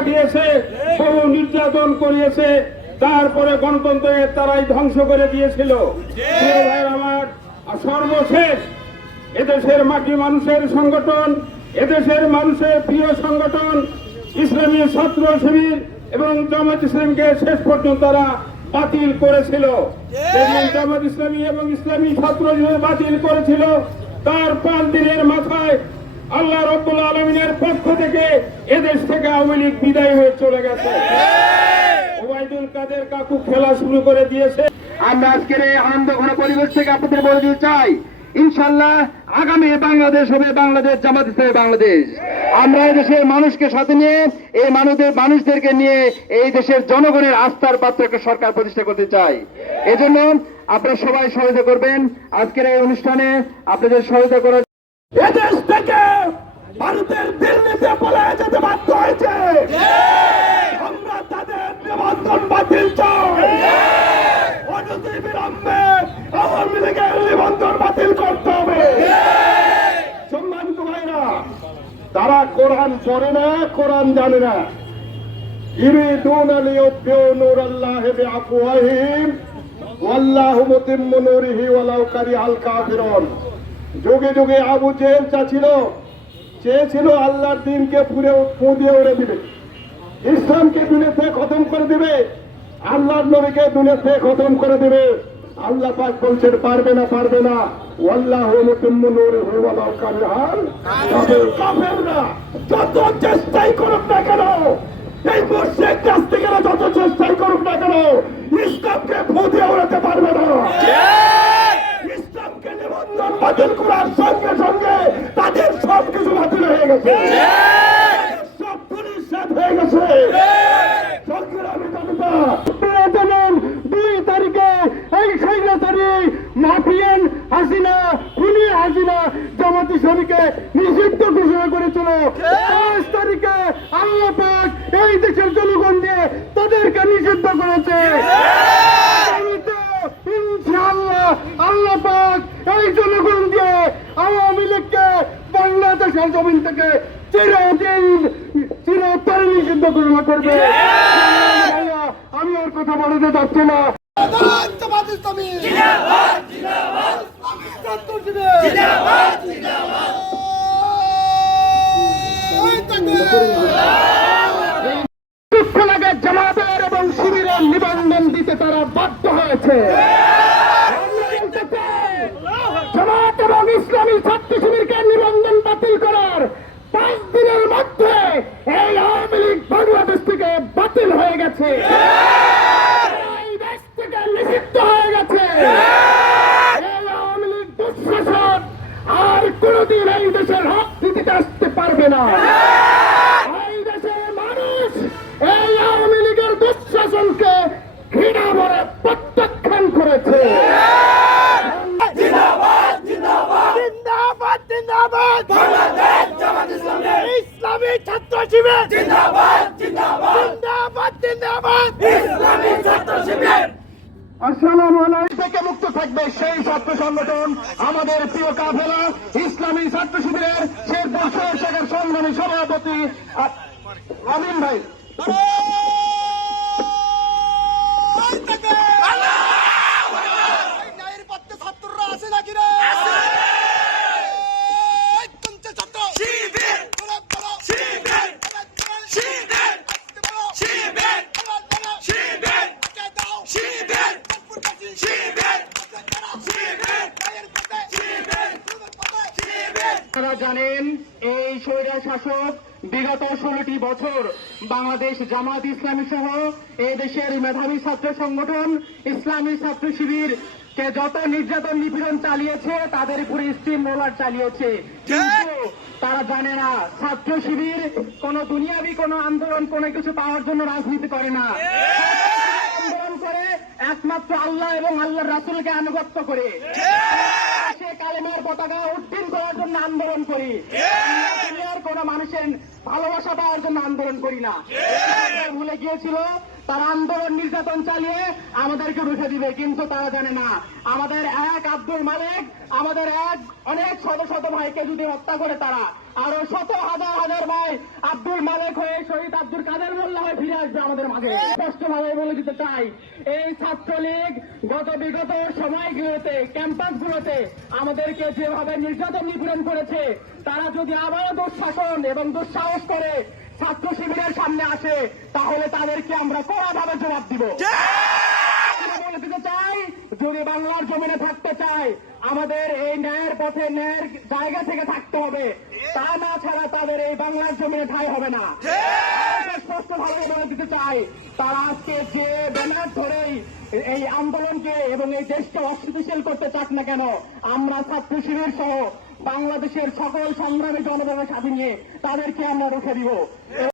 কাটিয়েছে বহু নির্যাতন করিয়েছে, তারপরে গণতন্ত্রের তারাই ধ্বংস করে দিয়েছিল। আমার সর্বশেষ, এদেশের মাটি মানুষের সংগঠন, এদেশের মানুষের প্রিয় সংগঠন, ইসলামী ছাত্র শিবির এবং জামাত ইসলামকে শেষ পর্যন্ত তারা বাতিল করেছিল। জামাত ইসলামী এবং ইসলামী ছাত্র বাতিল করেছিল, তার পাঁচ দিনের মাথায় আল্লাহ রব্বুল আলমিনের পক্ষ থেকে এদেশ থেকে আওয়ামী লীগ বিদায় হয়ে চলে গেছে। ওবায়দুল কাদের কাকু খেলা শুরু করে দিয়েছে। আমরা আজকের এই আনন্দ ঘন পরিবেশ থেকে আপনাদের বলে দিতে চাই ইনশাল্লাহ আগামী বাংলাদেশ হবে বাংলাদেশ জামাত ইসলামী বাংলাদেশ। আমরা এই দেশের মানুষকে সাথে নিয়ে এই মানুষদের মানুষদেরকে নিয়ে এই দেশের জনগণের আস্থার পাত্রকে সরকার প্রতিষ্ঠা করতে চাই। এজন্য আপনারা সবাই সহায়তা করবেন। আজকের এই অনুষ্ঠানে আপনাদের সহায়তা করার এদেশ থেকে ভারতের দিল্লিতে পলায় যেতে বাধ্য হয়েছে। আমরা তাদের নিবন্ধন বাতিল চাই। অনতি বিলম্বে আওয়ামী লীগের নিবন্ধন বাতিল করতে হবে। সম্মানিত ভাইরা তারা কোরআন পড়ে না কোরআন জানে না। ইরিদুন লিয়ুতফিউ নূরাল্লাহি বিআফওয়াহিম ওয়াল্লাহু মুতিম্মু নূরিহি ওয়ালাউ কারিহাল কাফিরুন। যুগে যুগে আবু জেহেল চাচ্ছিল চেয়েছিল আল্লাহর দিনকে ফু দিয়ে উড়ে দিবে। ইসলামকে দুনিয়াতে খতম করে দিবে। আল্লাহর নবীকে দুনিয়াতে খতম করে দিবে। আল্লাহ পাক বলছেন, পারবে না পারবে না। ওয়াল্লাহু মুতিম্মু নূরিহি ওয়ালাউ কারিহাল কাফিরুন যত চেষ্টাই করুক না কেন, এই মুর্শিদ কাছ থেকে যত চেষ্টাই করুক না কেন, ইসলামকে ফু দিয়ে উড়াতে পারবে না। বাতিল করার সঙ্গে সঙ্গে তাদের সব কিছু বাতিল হয়ে গেছে। সব হয়ে গেছে। নিষিদ্ধ ঘোষণা করেছিল। তাদেরকে নিষিদ্ধ করেছে আগামীতে ইনশাআল্লাহ আল্লাহ পাক এই জনগণ দিয়ে আওয়ামী লীগকে বাংলাদেশের জমিন থেকে চিরদিন চিরতরে নিষিদ্ধ ঘোষণা করবে। আমি আর কথা বলতে চাচ্ছি না। জামাতের এবং শিবিরের নিবন্ধন দিতে তারা বাধ্য হয়েছে। জিন্দাবাদ। বাংলাদেশ জামাত ইসলামী। ইসলামী ছাত্র শিবির। জিন্দাবাদ জিন্দাবাদ। জিন্দাবাদ জিন্দাবাদ। ইসলামী ছাত্র শিবির। আসসালামু আলাইকুম। থেকে মুক্ত থাকবে সেই ছাত্র সংগঠন আমাদের প্রিয় কাফেলা। ইসলামী ছাত্র শিবিরের শেরপুর শহর শাখার সংগ্রামী সভাপতি আমিন ভাই নাইর পথে ছাত্ররা আছে নাকি রে পঞ্চাশ ছাত্র শিবির শিবির শিবির শিবির শিবির শিবির শিবির আপনারা জানেন এই স্বৈরা শাসক বিগত ষোলোটি বছর বাংলাদেশ জামাত ইসলামী সহ এই দেশের মেধাবী ছাত্র সংগঠন ইসলামী ছাত্র শিবির কে যত নির্যাতন নিপীড়ন চালিয়েছে তাদের উপরে স্টিম রোলার চালিয়েছে। কিন্তু তারা জানে না ছাত্র শিবির কোন দুনিয়াবি কোন আন্দোলন কোনো কিছু পাওয়ার জন্য রাজনীতি করে না। আন্দোলন করে একমাত্র আল্লাহ এবং আল্লাহর রাসুলকে আনুগত্য করে। সে পতাকা উদ্দিন করার জন্য আন্দোলন করি। দুনিয়ার কোন মানুষের ভালোবাসা পাওয়ার জন্য আন্দোলন করি না। ভুলে গিয়েছিল তারা আন্দোলন নির্যাতন চালিয়ে আমাদেরকে রুখে দিবে কিন্তু তারা জানে না। আমাদের এক আব্দুল মালিক আমাদের এক অনেক শত শত ভাইকে যদি হত্যা করে তারা আরও শত হাজার হাজার ভাই আব্দুল মালিক হয়ে শহীদ আব্দুল কাদের মোল্লা হয়ে ফিরে আসবে আমাদের মাঝে। স্পষ্টভাবে বলে দিতে চাই এই ছাত্রলীগ গত বিগত সময়গুলোতে ক্যাম্পাসগুলোতে আমাদেরকে যেভাবে নির্যাতন নিপীড়ন করেছে তারা যদি আবারও দুঃশাসন এবং দুঃসাহস করে ছাত্র শিবিরের সামনে আসে তাহলে তাদেরকে আমরা কড়াভাবে জবাব দিব। বলে দিতে চাই যদি বাংলার জমিনে থাকতে চাই আমাদের এই ন্যায়ের পথে ন্যায়ের জায়গা থেকে থাকতে হবে। তা না ছাড়া তাদের এই বাংলার জমিনে ঠাই হবে না। স্পষ্ট ভাবে বলে দিতে চাই তারা আজকে যে ব্যানার ধরেই এই আন্দোলনকে এবং এই দেশকে অস্থিতিশীল করতে চাক না কেন, আমরা ছাত্র শিবির সহ বাংলাদেশের সকল সংগ্রামী জনগণের সাথে নিয়ে তাদেরকে আমরা রুখে দিব।